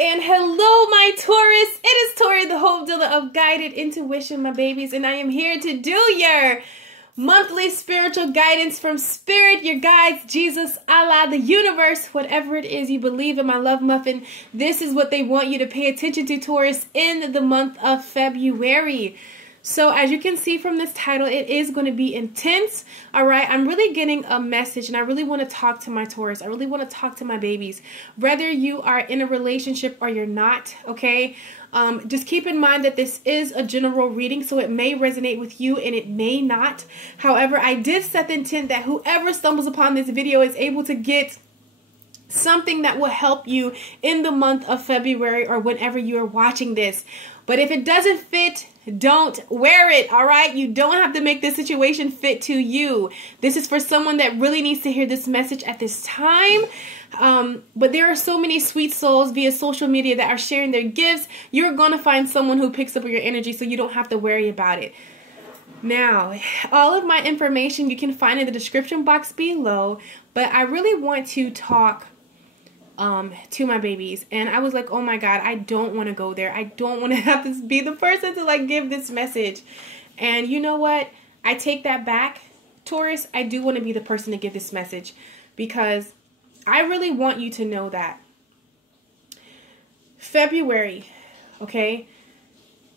And hello, my Taurus. It is Tori, the hope dealer of guided intuition, my babies, and I am here to do your monthly spiritual guidance from Spirit, your guides, Jesus, Allah, the universe, whatever it is you believe in, my love muffin. This is what they want you to pay attention to, Taurus, in the month of February. So as you can see from this title, it is going to be intense. All right. I'm really getting a message and I really want to talk to my Taurus. I really want to talk to my babies, whether you are in a relationship or you're not. Okay. Just keep in mind that this is a general reading, so it may resonate with you and it may not. However, I did set the intent that whoever stumbles upon this video is able to get something that will help you in the month of February or whenever you are watching this. But if it doesn't fit, don't wear it, all right? You don't have to make this situation fit to you. This is for someone that really needs to hear this message at this time. But there are so many sweet souls via social media that are sharing their gifts. You're going to find someone who picks up your energy, so you don't have to worry about it. Now, all of my information you can find in the description box below, but I really want to talk to my babies, and I was like, oh my God, I don't want to go there. I don't want to have to be the person to like give this message. And you know what? I take that back, Taurus. I do want to be the person to give this message because I really want you to know that February, okay,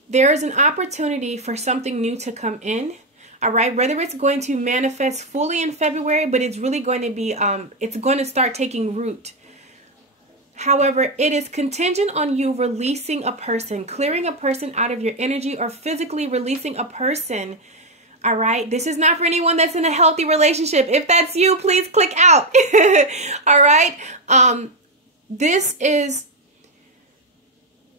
there is an opportunity for something new to come in. All right, whether it's going to manifest fully in February, but it's really going to be, it's going to start taking root. However, it is contingent on you releasing a person, clearing a person out of your energy, or physically releasing a person. All right. This is not for anyone that's in a healthy relationship. If that's you, please click out. All right.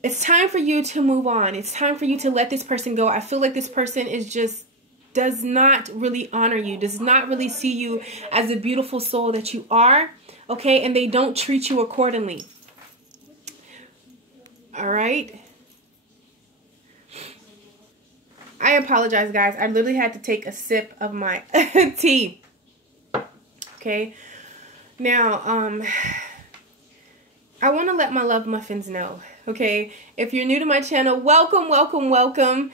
It's time for you to move on. It's time for you to let this person go. I feel like this person is just does not really honor you, does not really see you as the beautiful soul that you are. Okay, and they don't treat you accordingly. All right. I apologize, guys. I literally had to take a sip of my tea. Okay. Now, I want to let my love muffins know. Okay. If you're new to my channel, welcome, welcome, welcome.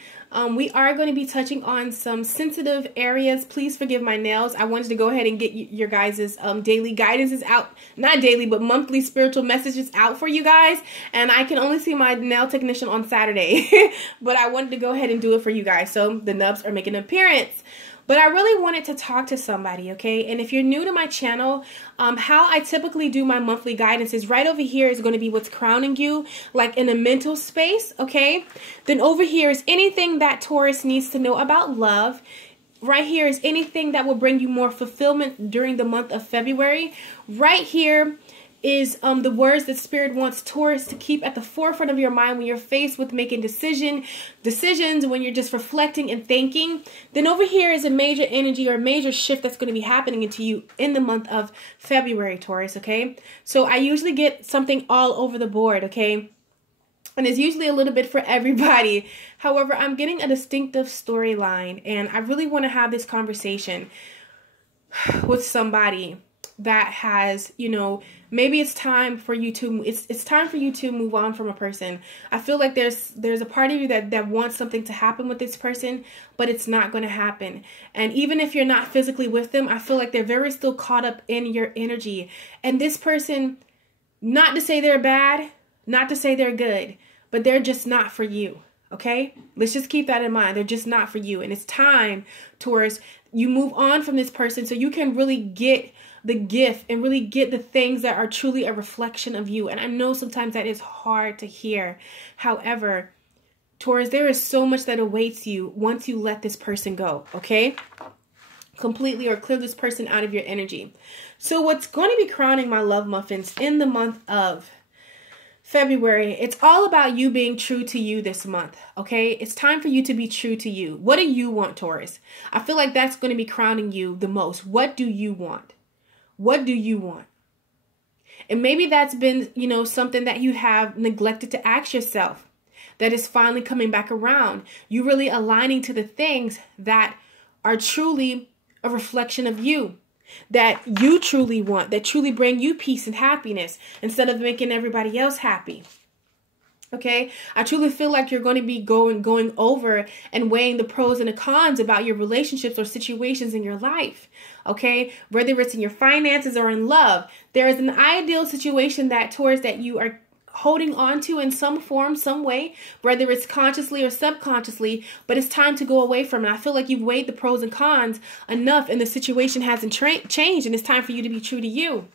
We are going to be touching on some sensitive areas. Please forgive my nails. I wanted to go ahead and get your guys' daily guidances out. Not daily, but monthly spiritual messages out for you guys. And I can only see my nail technician on Saturday. But I wanted to go ahead and do it for you guys. So the nubs are making an appearance. But I really wanted to talk to somebody, okay? And if you're new to my channel, how I typically do my monthly guidance is right over here is going to be what's crowning you, like in a mental space, okay? Then over here is anything that Taurus needs to know about love. Right here is anything that will bring you more fulfillment during the month of February. Right here is the words that Spirit wants Taurus to keep at the forefront of your mind when you're faced with making decisions, when you're just reflecting and thinking. Then over here is a major energy or a major shift that's going to be happening into you in the month of February, Taurus, okay? So I usually get something all over the board, okay? And it's usually a little bit for everybody. However, I'm getting a distinctive storyline, and I really want to have this conversation with somebody that has, you know, maybe it's time for you to it's time for you to move on from a person. I feel like there's a part of you that wants something to happen with this person, but it's not going to happen. And even if you're not physically with them, I feel like they're very still caught up in your energy. And this person, not to say they're bad, not to say they're good, but they're just not for you. Okay? Let's just keep that in mind. They're just not for you. And it's time, Taurus, you move on from this person so you can really get the gift and really get the things that are truly a reflection of you. And I know sometimes that is hard to hear. However, Taurus, there is so much that awaits you once you let this person go, okay? Completely, or clear this person out of your energy. So what's going to be crowning my love muffins in the month of February, it's all about you being true to you this month, okay? It's time for you to be true to you. What do you want, Taurus? I feel like that's going to be crowning you the most. What do you want? What do you want? And maybe that's been, you know, something that you have neglected to ask yourself that is finally coming back around. You really aligning to the things that are truly a reflection of you. that you truly want, that truly bring you peace and happiness instead of making everybody else happy. Okay, I truly feel like you're going to be going over and weighing the pros and the cons about your relationships or situations in your life. Okay, whether it's in your finances or in love, there is an ideal situation that Taurus that you are holding on to in some form, some way, whether it's consciously or subconsciously, but it's time to go away from it. I feel like you've weighed the pros and cons enough and the situation hasn't changed, and it's time for you to be true to you.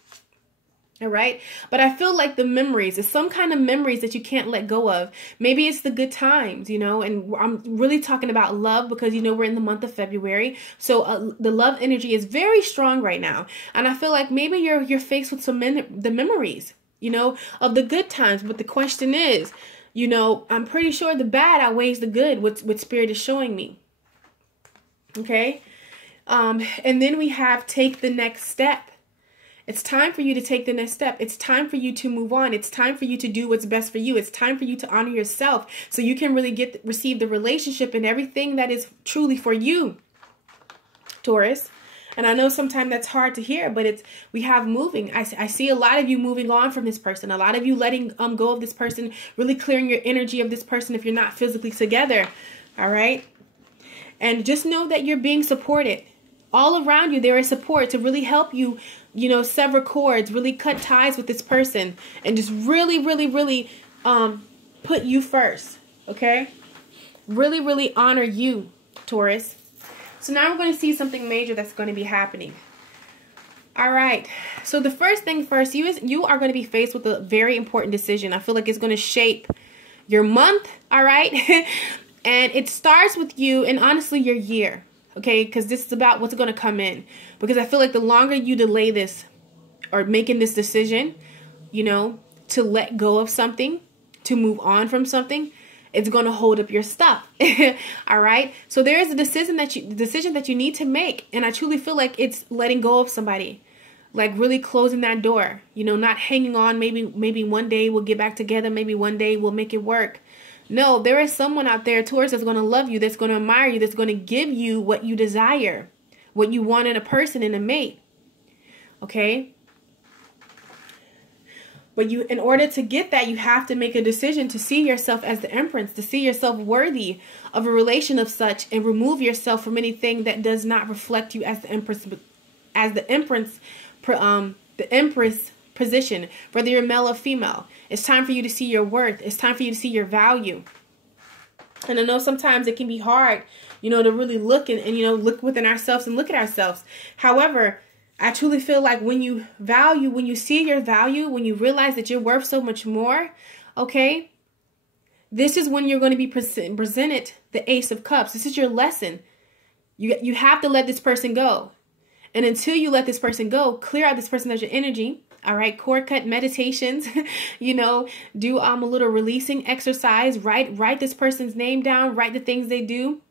All right. But I feel like the memories, it's some kind of memories that you can't let go of. Maybe it's the good times, you know, and I'm really talking about love because, you know, we're in the month of February. So the love energy is very strong right now. And I feel like maybe you're faced with the memories, you know, of the good times. But the question is, you know, I'm pretty sure the bad outweighs the good, what Spirit is showing me. Okay. And then we have take the next step. It's time for you to take the next step. It's time for you to move on. It's time for you to do what's best for you. It's time for you to honor yourself so you can really receive the relationship and everything that is truly for you, Taurus. And I know sometimes that's hard to hear, but we have moving. I see a lot of you moving on from this person. A lot of you letting go of this person, really clearing your energy of this person if you're not physically together. All right. And just know that you're being supported. All around you, there is support to really help you, you know, sever cords, really cut ties with this person, and just really, really, really put you first, okay? Really, really honor you, Taurus. So now we're going to see something major that's going to be happening. All right. So the first thing first, you are going to be faced with a very important decision. I feel like it's going to shape your month, all right? And it starts with you and honestly your year. Okay, because this is about what's going to come in. Because I feel like the longer you delay this or making this decision, you know, to let go of something, to move on from something, it's going to hold up your stuff. All right. So there is a decision that you need to make. And I truly feel like it's letting go of somebody, like really closing that door, you know, not hanging on. Maybe one day we'll get back together. Maybe one day we'll make it work. No, there is someone out there, Taurus, that's going to love you, that's going to admire you, that's going to give you what you desire, what you want in a person, in a mate. Okay? But in order to get that, you have to make a decision to see yourself as the Empress, to see yourself worthy of a relation of such, and remove yourself from anything that does not reflect you as the Empress, the Empress position, whether you're male or female. It's time for you to see your worth. It's time for you to see your value. And I know sometimes it can be hard, you know, to really look and you know, look within ourselves and look at ourselves. However, I truly feel like when you see your value, when you realize that you're worth so much more, okay, this is when you're going to be presented the Ace of Cups. This is your lesson. You have to let this person go. And until you let this person go, clear out this person as your energy. All right, cord cut meditations, you know, do a little releasing exercise, write this person's name down, write the things they do,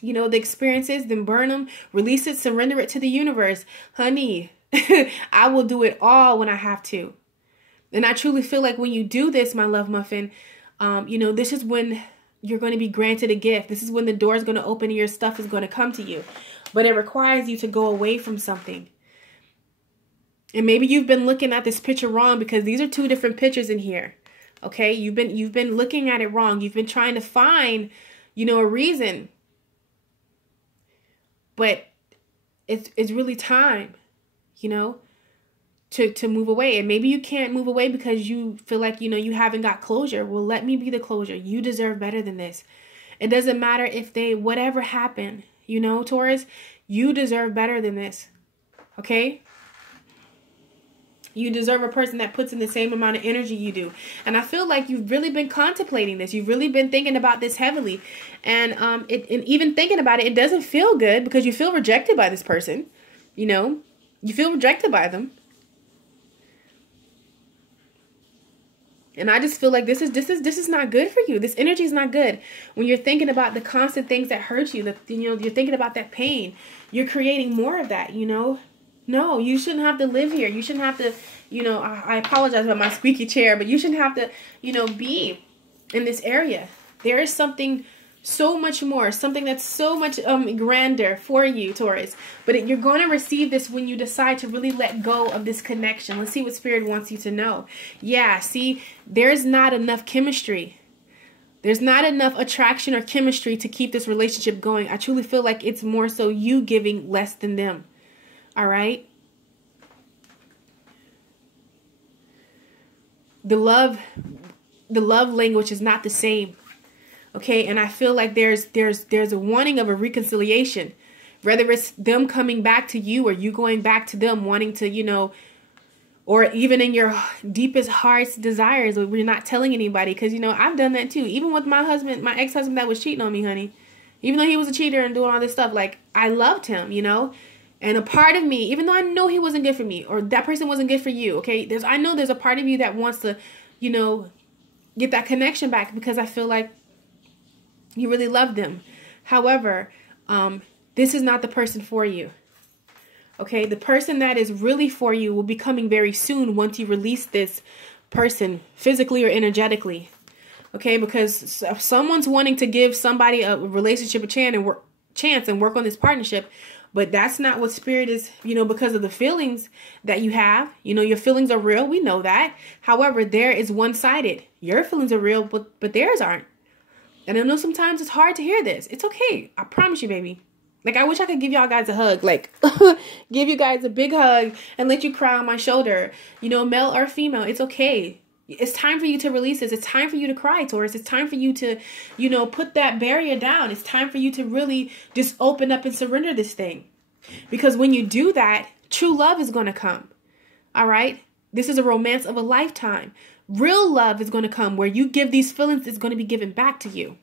you know, the experiences, then burn them, release it, surrender it to the universe. Honey, I will do it all when I have to. And I truly feel like when you do this, my love muffin, you know, this is when you're going to be granted a gift. This is when the door is going to open and your stuff is going to come to you. But it requires you to go away from something. And maybe you've been looking at this picture wrong because these are two different pictures in here. Okay, you've been looking at it wrong. You've been trying to find, you know, a reason. But it's really time, you know, to move away. And maybe you can't move away because you feel like, you know, you haven't got closure. Well, let me be the closure. You deserve better than this. It doesn't matter if whatever happened, you know, Taurus, you deserve better than this. Okay? You deserve a person that puts in the same amount of energy you do. And I feel like you've really been contemplating this. You've really been thinking about this heavily. And even thinking about it, it doesn't feel good because you feel rejected by this person. You know, you feel rejected by them. And I just feel like this is not good for you. This energy is not good. When you're thinking about the constant things that hurt you, you're thinking about that pain. You're creating more of that, you know. No, you shouldn't have to live here. You shouldn't have to, you know, I apologize about my squeaky chair, but you shouldn't have to, you know, be in this area. There is something So much more, something that's so much grander for you, Taurus. But you're going to receive this when you decide to really let go of this connection. Let's see what Spirit wants you to know. Yeah, see, there's not enough chemistry. There's not enough attraction or chemistry to keep this relationship going. I truly feel like it's more so you giving less than them. All right? The love language is not the same. Okay, and I feel like there's a wanting of a reconciliation, whether it's them coming back to you or you going back to them, wanting to, you know, or even in your deepest heart's desires, or we're not telling anybody, because, you know, I've done that too. Even with my husband, my ex-husband that was cheating on me, honey, even though he was a cheater and doing all this stuff, like, I loved him, you know, and a part of me, even though I know he wasn't good for me, or that person wasn't good for you, okay, I know there's a part of you that wants to, you know, get that connection back, because I feel like you really love them. However, this is not the person for you. Okay, the person that is really for you will be coming very soon once you release this person physically or energetically. Okay, because if someone's wanting to give somebody a relationship a chance and work on this partnership, but that's not what Spirit is, you know, because of the feelings that you have. You know, your feelings are real. We know that. However, there is one-sided. Your feelings are real, but theirs aren't. And I know sometimes it's hard to hear this. It's okay. I promise you, baby. Like, I wish I could give y'all guys a hug. Like, give you guys a big hug and let you cry on my shoulder. You know, male or female, it's okay. It's time for you to release this. It's time for you to cry, Taurus. It's time for you to, you know, put that barrier down. It's time for you to really just open up and surrender this thing. Because when you do that, true love is going to come. All right? This is a romance of a lifetime. Real love is going to come where you give these feelings, is going to be given back to you.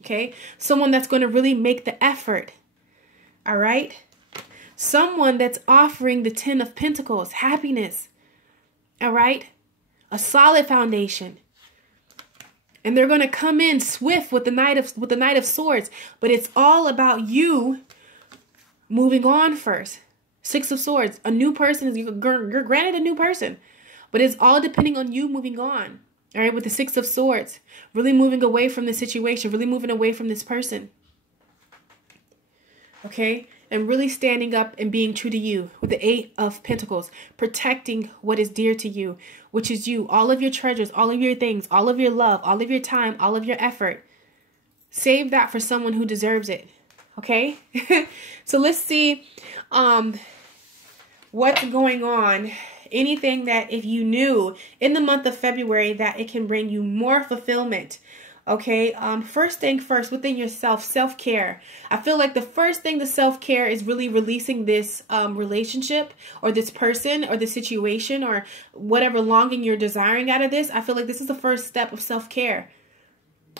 Okay? Someone that's going to really make the effort. All right? Someone that's offering the 10 of Pentacles, happiness. All right? A solid foundation. And they're going to come in swift with the Knight of Swords, but it's all about you moving on first. 6 of Swords, a new person, you're granted a new person. But it's all depending on you moving on. All right, with the 6 of Swords. Really moving away from the situation. Really moving away from this person. Okay? And really standing up and being true to you. With the 8 of Pentacles. Protecting what is dear to you. Which is you. All of your treasures. All of your things. All of your love. All of your time. All of your effort. Save that for someone who deserves it. Okay? So let's see what's going on. Anything that if you knew in the month of February that it can bring you more fulfillment. Okay, first thing first, within yourself, self-care. I feel like the first thing, the self-care, is really releasing this relationship or this person or the situation or whatever longing you're desiring out of this. I feel like this is the first step of self-care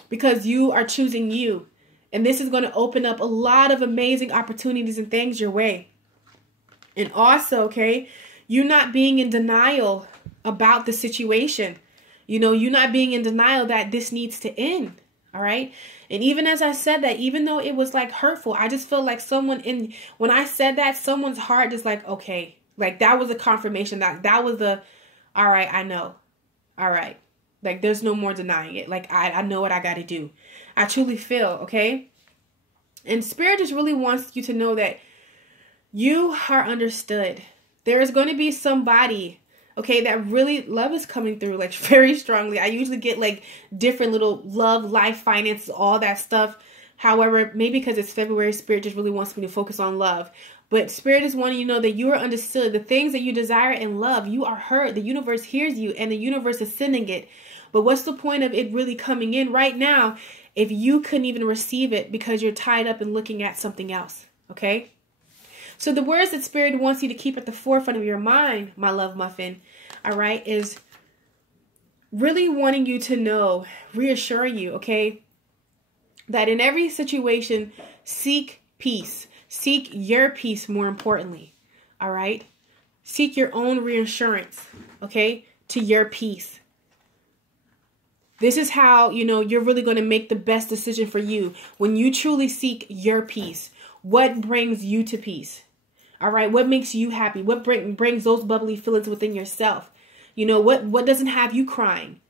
because you are choosing you. And this is going to open up a lot of amazing opportunities and things your way. And also, okay, you not being in denial about the situation. You know, you not being in denial that this needs to end. All right. And even as I said that, even though it was like hurtful, I just feel like when I said that, someone's heart just like, okay, like that was a confirmation that was the, all right, I know. All right. Like there's no more denying it. Like I know what I got to do. I truly feel, okay. And Spirit just really wants you to know that you are understood. There is going to be somebody, okay, that really love is coming through like very strongly. I usually get like different little love, life, finance, all that stuff. However, maybe because it's February, Spirit just really wants me to focus on love. But Spirit is wanting you to know that you are understood. The things that you desire and love, you are heard. The universe hears you and the universe is sending it. But what's the point of it really coming in right now if you couldn't even receive it because you're tied up in looking at something else, okay? So the words that Spirit wants you to keep at the forefront of your mind, my love muffin, all right, is really wanting you to know, reassure you, okay, that in every situation, seek peace. Seek your peace more importantly, all right? Seek your own reassurance, okay, to your peace. This is how, you know, you're really going to make the best decision for you when you truly seek your peace. What brings you to peace? All right. What makes you happy? What brings those bubbly feelings within yourself? You know, what doesn't have you crying?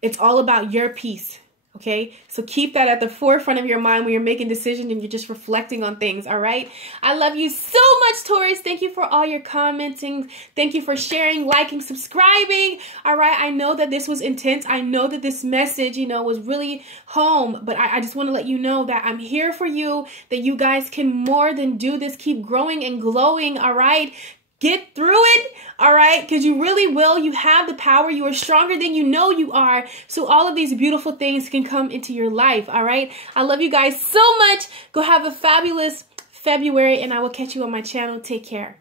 It's all about your peace. Okay, so keep that at the forefront of your mind when you're making decisions and you're just reflecting on things, all right? I love you so much, Taurus. Thank you for all your commenting. Thank you for sharing, liking, subscribing, all right? I know that this was intense. I know that this message, you know, was really home, but I just want to let you know that I'm here for you, that you guys can more than do this. Keep growing and glowing, all right? Get through it, all right? Because you really will. You have the power. You are stronger than you know you are. So all of these beautiful things can come into your life, all right? I love you guys so much. Go have a fabulous February, and I will catch you on my channel. Take care.